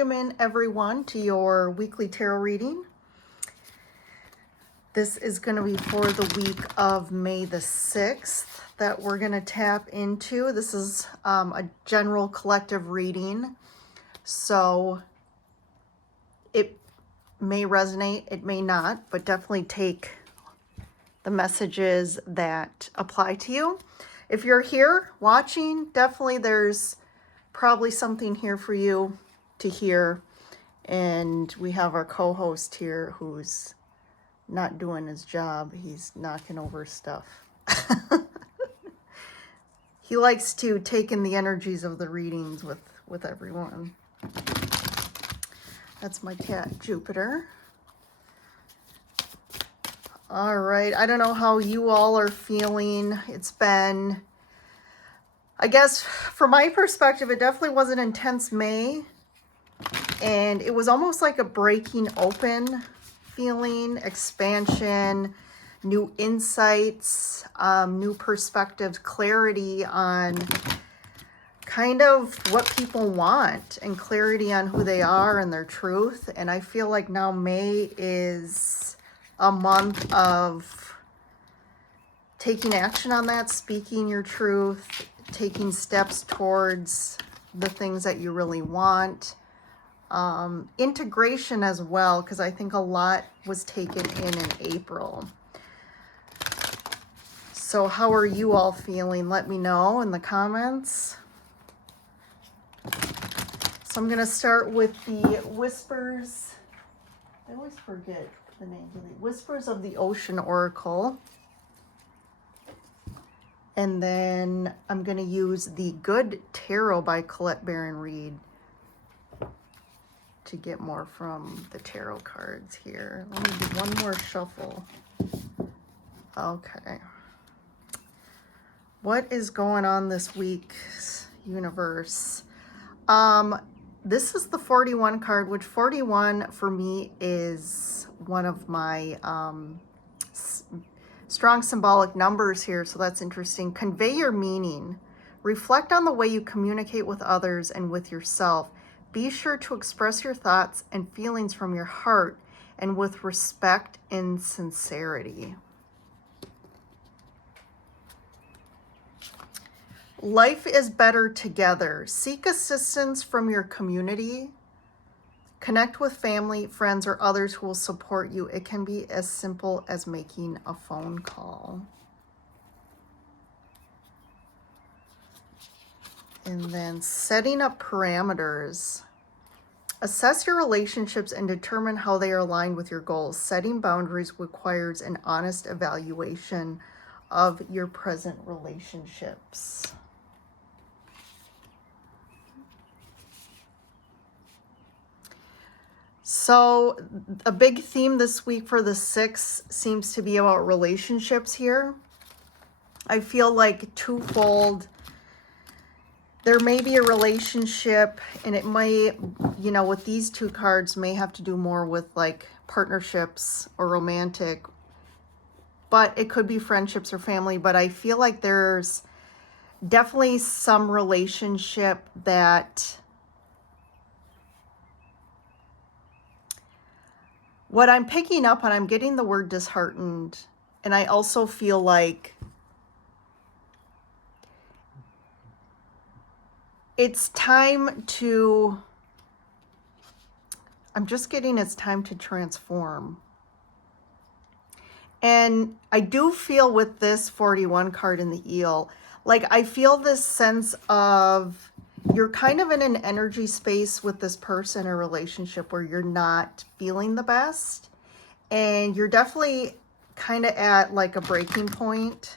welcome in everyone to your weekly tarot reading. This is going to be for the week of May the 6th that we're going to tap into. This is a general collective reading, so it may resonate, it may not, but definitely take the messages that apply to you. If you're here watching, definitely there's probably something here for you to hear. And we have our co-host here who's not doing his job. He's knocking over stuff. He likes to take in the energies of the readings with everyone. That's my cat, Jupiter. All right, I don't know how you all are feeling. It's been, I guess, from my perspective, it definitely was an intense May. And it was almost like a breaking open feeling, expansion, new insights, new perspectives, clarity on kind of what people want and clarity on who they are and their truth. And I feel like now May is a month of taking action on that, speaking your truth, taking steps towards the things that you really want. Integration as well, because I think a lot was taken in April. So how are you all feeling? Let me know in the comments. So I'm going to start with the Whispers. I always forget the name of the Whispers of the Ocean Oracle. And then I'm going to use the Good Tarot by Colette Baron Reed to get more from the tarot cards here. Let me do one more shuffle. Okay. What is going on this week, universe? This is the 41 card, which 41 for me is one of my strong symbolic numbers here, so that's interesting. Convey your meaning. Reflect on the way you communicate with others and with yourself. Be sure to express your thoughts and feelings from your heart and with respect and sincerity. Life is better together. Seek assistance from your community. Connect with family, friends, or others who will support you. It can be as simple as making a phone call. And then setting up parameters. Assess your relationships and determine how they are aligned with your goals. Setting boundaries requires an honest evaluation of your present relationships. So a big theme this week for the 6th seems to be about relationships here. I feel like twofold. There may be a relationship, and it may, you know, with these two cards may have to do more with like partnerships or romantic, but it could be friendships or family. But I feel like there's definitely some relationship that what I'm picking up on, I'm getting the word disheartened. And I also feel like it's time to, I'm just getting it's time to transform. And I do feel with this 41 card in the eel, like I feel this sense of you're kind of in an energy space with this person or relationship where you're not feeling the best. And you're definitely kind of at like a breaking point.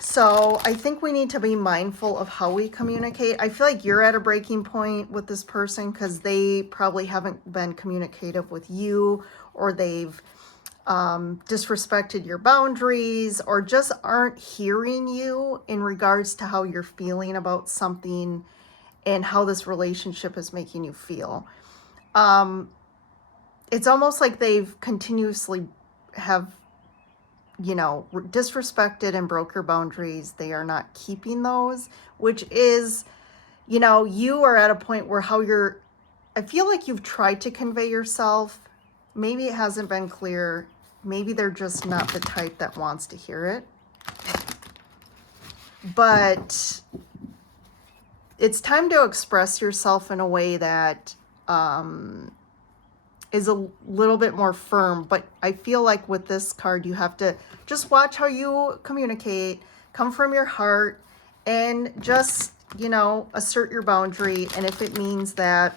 So I think we need to be mindful of how we communicate. I feel like you're at a breaking point with this person because they probably haven't been communicative with you, or they've disrespected your boundaries, or just aren't hearing you in regards to how you're feeling about something and how this relationship is making you feel. It's almost like they've continuously have, you know, disrespected and broke your boundaries. They are not keeping those, which is, you know, you are at a point where how you're I feel like you've tried to convey yourself. Maybe it hasn't been clear. Maybe they're just not the type that wants to hear it. But it's time to express yourself in a way that is a little bit more firm. But I feel like with this card, you have to just watch how you communicate, come from your heart, and just, you know, assert your boundary. And if it means that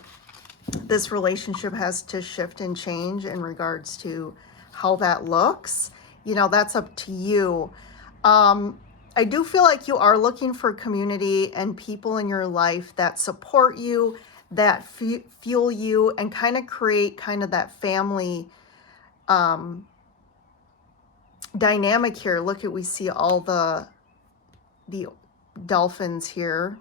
this relationship has to shift and change in regards to how that looks, you know, that's up to you. I do feel like you are looking for community and people in your life that support you, that fuel you, and kind of create kind of that family dynamic here. Look at, we see all the dolphins here.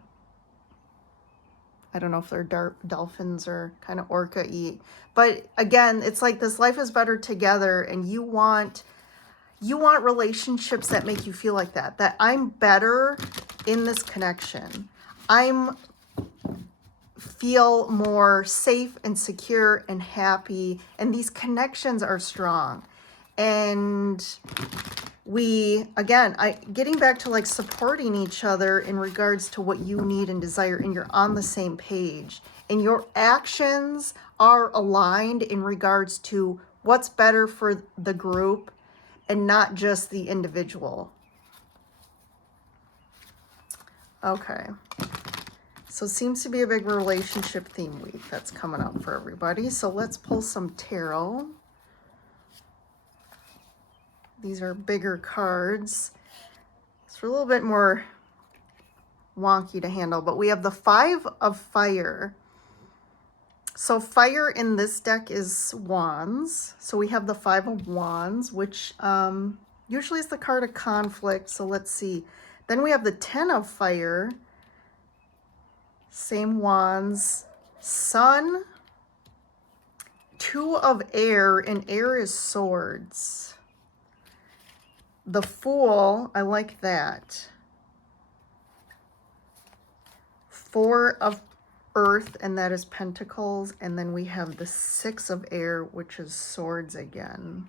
I don't know if they're dolphins or kind of orca-y. But again, it's like this life is better together, and you want relationships that make you feel like that. That I'm better in this connection. Feel more safe and secure and happy, and these connections are strong. And we, again, getting back to like supporting each other in regards to what you need and desire, and you're on the same page, and your actions are aligned in regards to what's better for the group and not just the individual. Okay. So seems to be a big relationship theme week that's coming up for everybody. So let's pull some tarot. These are bigger cards. It's a little bit more wonky to handle, but we have the 5 of Fire. So fire in this deck is Wands. So we have the 5 of Wands, which usually is the card of conflict. So let's see. Then we have the 10 of Fire. Same Wands. Sun. 2 of Air, and Air is Swords. The Fool, I like that. 4 of Earth, and that is Pentacles. And then we have the 6 of Air, which is Swords again.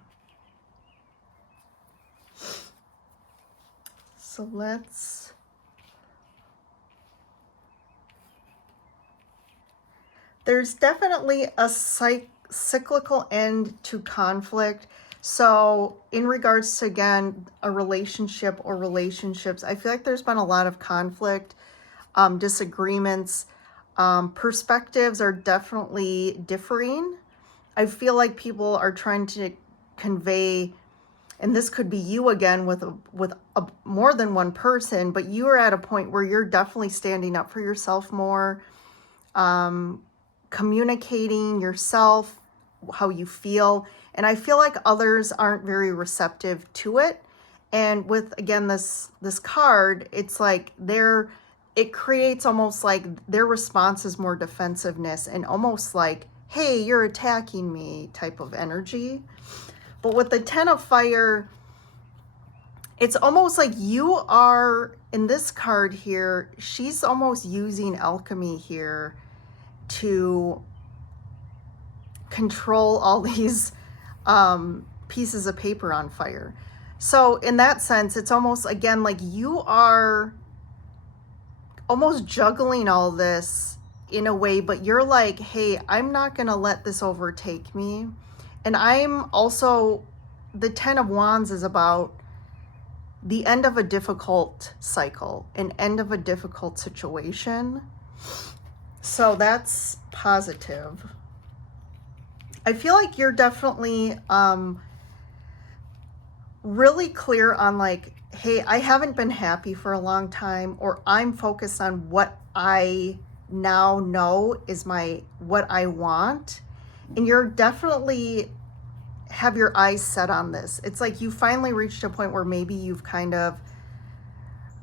So let's... There's definitely a cyclical end to conflict. So in regards to, again, a relationship or relationships, I feel like there's been a lot of conflict, disagreements. Perspectives are definitely differing. I feel like people are trying to convey, and this could be you again with more than one person, but you are at a point where you're definitely standing up for yourself more, communicating yourself, how you feel. And I feel like others aren't very receptive to it. And with, again, this card, it's like it creates almost like their response is more defensiveness and almost like, hey, you're attacking me type of energy. But with the 10 of Fire, it's almost like you are, in this card here, she's almost using alchemy here to control all these pieces of paper on fire. So in that sense, it's almost, again, like you are almost juggling all this in a way, but you're like, hey, I'm not going to let this overtake me. And I'm also, the 10 of Wands is about the end of a difficult cycle, an end of a difficult situation. So that's positive. I feel like you're definitely really clear on like, hey, I haven't been happy for a long time, or I'm focused on what I now know is what I want. And you're definitely have your eyes set on this. It's like you finally reached a point where maybe you've kind of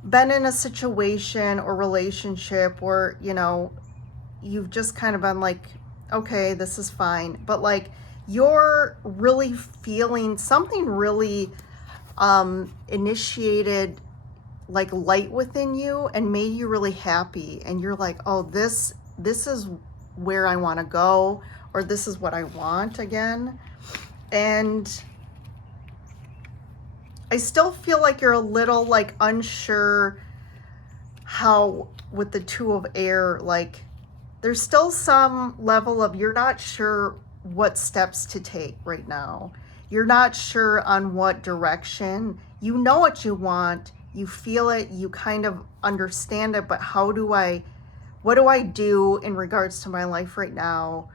been in a situation or relationship where, you know, you've just kind of been like, okay, this is fine. But like you're really feeling something really initiated like light within you and made you really happy. And you're like, oh, this is where I want to go, or this is what I want again. And I still feel like you're a little like unsure how with the Two of Air, like there's still some level of you're not sure what steps to take right now. You're not sure on what direction. You know what you want, you feel it, you kind of understand it, but what do I do in regards to my life right now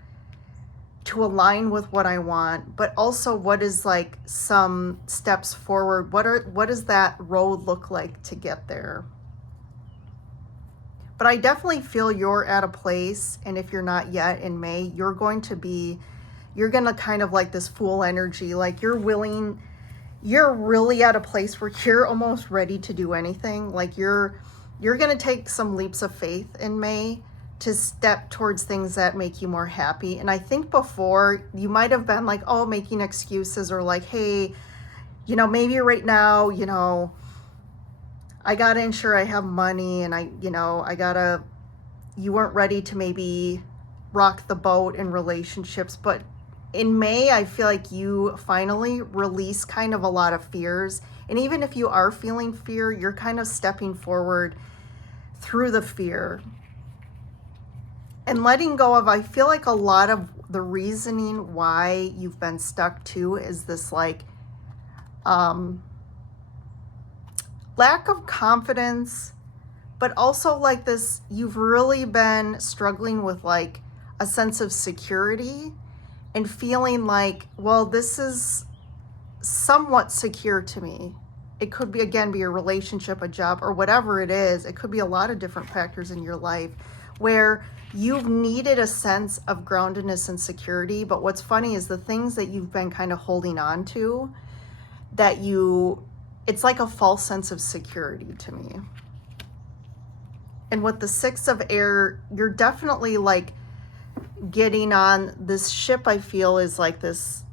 to align with what I want, but also what is like some steps forward? What does that road look like to get there? But I definitely feel you're at a place, and if you're not yet in May, you're going to kind of like this Fool energy, like you're really at a place where you're almost ready to do anything. Like you're going to take some leaps of faith in May to step towards things that make you more happy. And I think before you might have been like, oh, making excuses, or like, hey, maybe right now, I gotta ensure I have money, and you weren't ready to maybe rock the boat in relationships. But in May, I feel like you finally release kind of a lot of fears. And even if you are feeling fear, you're kind of stepping forward through the fear and letting go of, I feel like a lot of the reasoning why you've been stuck too is this like lack of confidence, but also like this, you've really been struggling with like a sense of security and feeling like, well, this is somewhat secure to me. It could be, again, be a relationship, a job, or whatever it is. It could be a lot of different factors in your life where you've needed a sense of groundedness and security. But what's funny is the things that you've been kind of holding on to, it's like a false sense of security to me. And with the Six of Air, you're definitely like getting on this ship. I feel is like this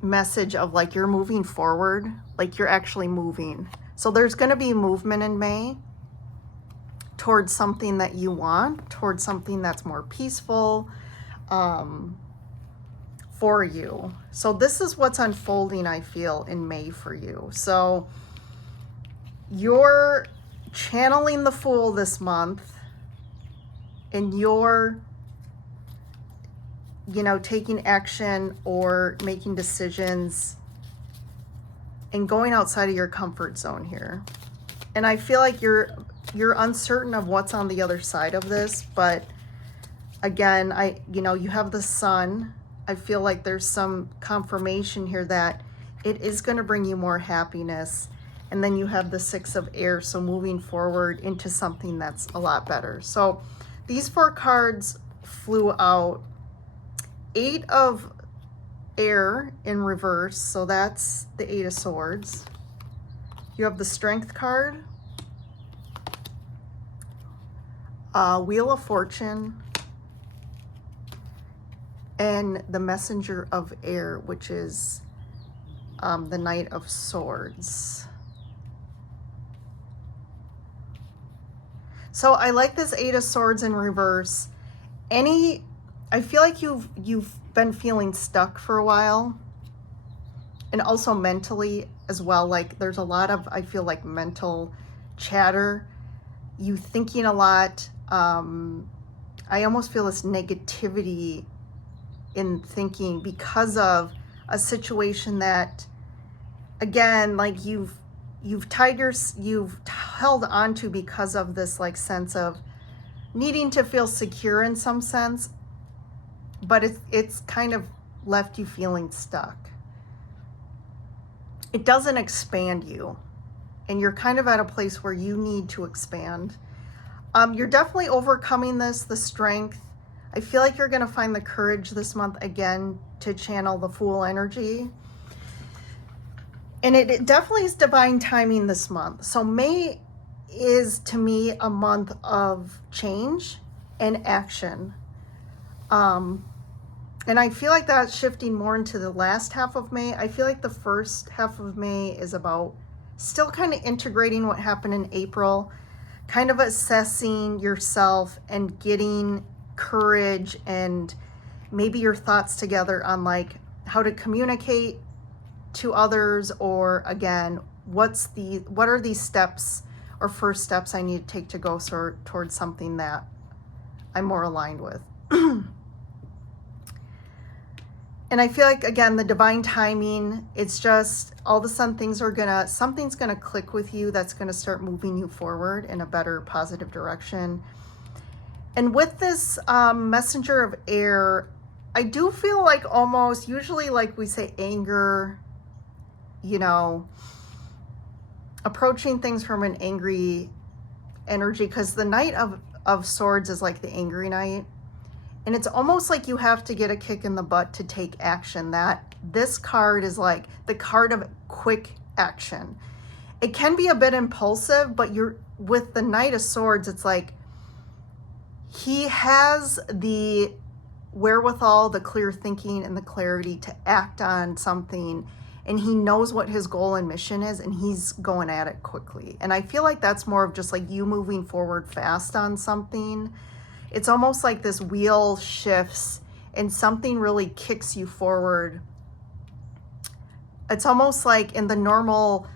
message of like you're moving forward, like you're actually moving. So there's going to be movement in May towards something that you want, towards something that's more peaceful for you. So this is what's unfolding, I feel, in May for you. So you're channeling the Fool this month, and you're taking action or making decisions and going outside of your comfort zone here. And I feel like you're uncertain of what's on the other side of this, but again, you have the Sun. I feel like there's some confirmation here that it is going to bring you more happiness. And then you have the Six of Air, so moving forward into something that's a lot better. So these 4 cards flew out. 8 of Air in reverse, so that's the 8 of Swords. You have the Strength card, Wheel of Fortune, and the Messenger of Air, which is the Knight of Swords. So I like this 8 of Swords in reverse. I feel like you've been feeling stuck for a while, and also mentally as well. Like there's a lot of, I feel like, mental chatter, you thinking a lot. I almost feel this negativity in thinking because of a situation that, again, like you've held on to because of this like sense of needing to feel secure in some sense, but it's kind of left you feeling stuck. It doesn't expand you, and you're kind of at a place where you need to expand. You're definitely overcoming the Strength. I feel like you're going to find the courage this month again to channel the Fool energy. And it definitely is divine timing this month. So May is, to me, a month of change and action. And I feel like that's shifting more into the last half of May. I feel like the first half of May is about still kind of integrating what happened in April, kind of assessing yourself and getting courage and maybe your thoughts together on like how to communicate to others, or again, what are these steps or first steps I need to take to go towards something that I'm more aligned with. And I feel like, again, the divine timing, it's just all of a sudden something's gonna click with you that's gonna start moving you forward in a better, positive direction. And with this messenger of air, I do feel like almost, usually like we say anger, you know, approaching things from an angry energy, because the Knight of Swords is like the angry knight. And it's almost like you have to get a kick in the butt to take action. That this card is like the card of quick action. It can be a bit impulsive, but with the Knight of Swords, it's like he has the wherewithal, the clear thinking, and the clarity to act on something. And he knows what his goal and mission is, and he's going at it quickly. And I feel like that's more of just like you moving forward fast on something. It's almost like this wheel shifts and something really kicks you forward. It's almost like in the normal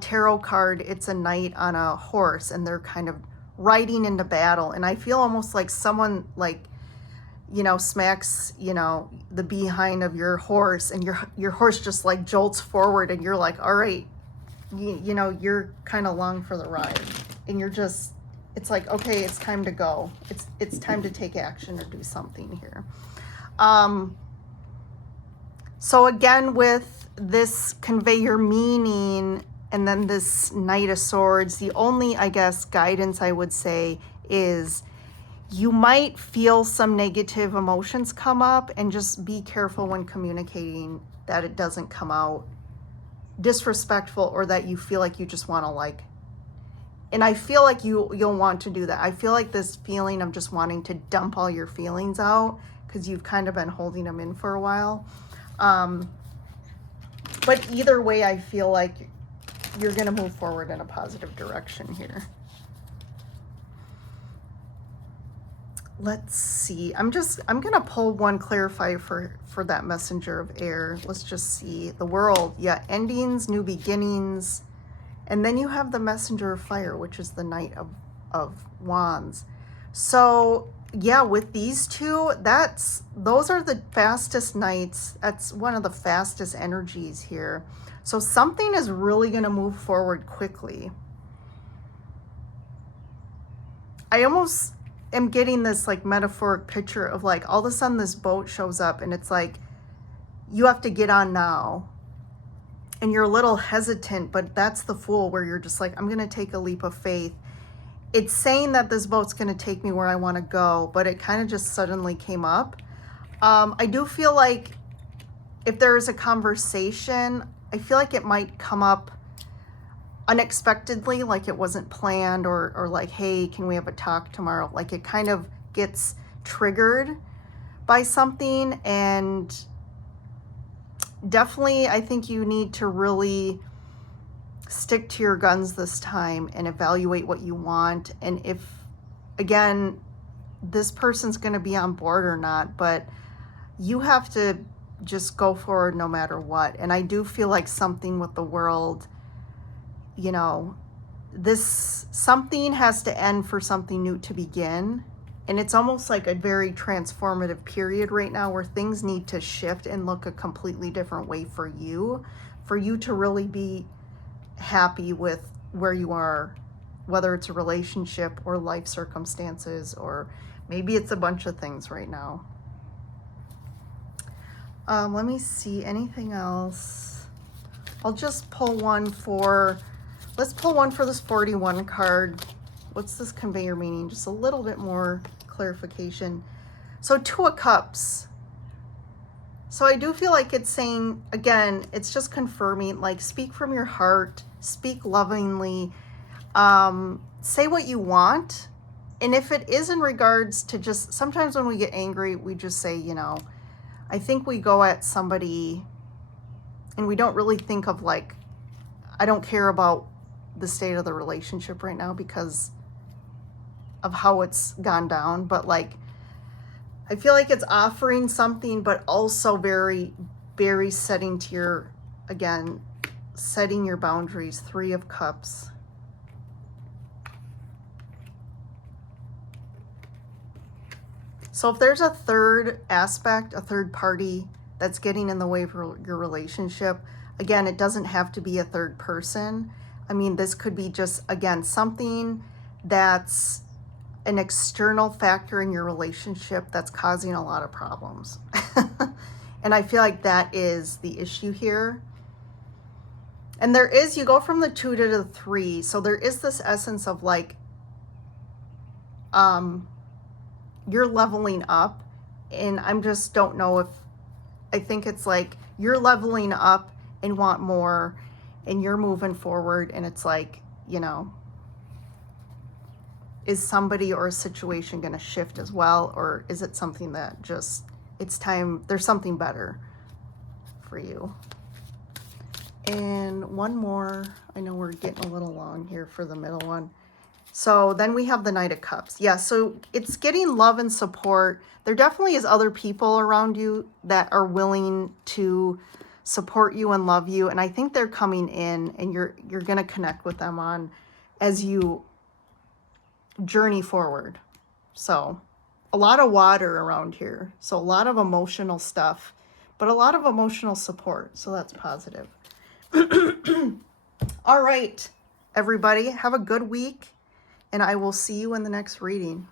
tarot card, it's a knight on a horse and they're kind of riding into battle. And I feel almost like someone like, you know, smacks, you know, the behind of your horse, and your horse just like jolts forward, and you're like, all right, you know, you're kind of along for the ride, and you're just, it's like, okay, it's time to go. It's time to take action or do something here. So again, with this convey your meaning, and then this Knight of Swords, the only, I guess, guidance I would say is you might feel some negative emotions come up, and just be careful when communicating that it doesn't come out disrespectful, or that you feel like you just want to like, and I feel like you'll want to do that. I feel like this feeling of just wanting to dump all your feelings out because you've kind of been holding them in for a while. But either way, I feel like you're going to move forward in a positive direction here. Let's see. I'm going to pull one clarifier for that messenger of air. Let's just see. The World. Yeah, endings, new beginnings. And then you have the messenger of fire, which is the Knight of Wands. So yeah, with these two, those are the fastest knights. That's one of the fastest energies here. So something is really going to move forward quickly. I almost am getting this like metaphoric picture of like all of a sudden this boat shows up, and it's like you have to get on now. And you're a little hesitant, but that's the Fool, where you're just like, I'm going to take a leap of faith. It's saying that this boat's going to take me where I want to go, but it kind of just suddenly came up. I do feel like if there is a conversation, I feel like it might come up unexpectedly, like it wasn't planned, or like, hey, can we have a talk tomorrow? Like it kind of gets triggered by something. And definitely, I think you need to really stick to your guns this time and evaluate what you want. And if, again, this person's going to be on board or not, but you have to just go forward no matter what. And I do feel like something with the World, you know, something has to end for something new to begin. And it's almost like a very transformative period right now where things need to shift and look a completely different way for you to really be happy with where you are, whether it's a relationship or life circumstances, or maybe it's a bunch of things right now. Let me see, anything else? I'll just pull one let's pull one for this 41 card. What's this convey your meaning? Just a little bit more clarification. So Two of Cups. So I do feel like it's saying, again, it's just confirming, like, speak from your heart, speak lovingly, say what you want. And if it is in regards to just, sometimes when we get angry, we just say, you know, I think we go at somebody and we don't really think of like, I don't care about the state of the relationship right now because of how it's gone down. But like, I feel like it's offering something, but also very, very setting to your, again, setting your boundaries. 3 of Cups. So if there's a third aspect, a third party that's getting in the way of your relationship, again, it doesn't have to be a third person. I mean, this could be just, again, something that's an external factor in your relationship that's causing a lot of problems. And I feel like that is the issue here. And there is, you go from the 2 to the 3. So there is this essence of like, you're leveling up, and I'm just don't know if, I think it's like you're leveling up and want more, and you're moving forward, and it's like, you know, is somebody or a situation going to shift as well, or is it something that just, it's time, there's something better for you? And one more, I know we're getting a little long here for the middle one. So then we have the Knight of Cups. Yeah, so it's getting love and support. There definitely is other people around you that are willing to support you and love you. And I think they're coming in, and you're going to connect with them on as you journey forward. So a lot of water around here. So a lot of emotional stuff, but a lot of emotional support. So that's positive. All right, everybody, have a good week. And I will see you in the next reading.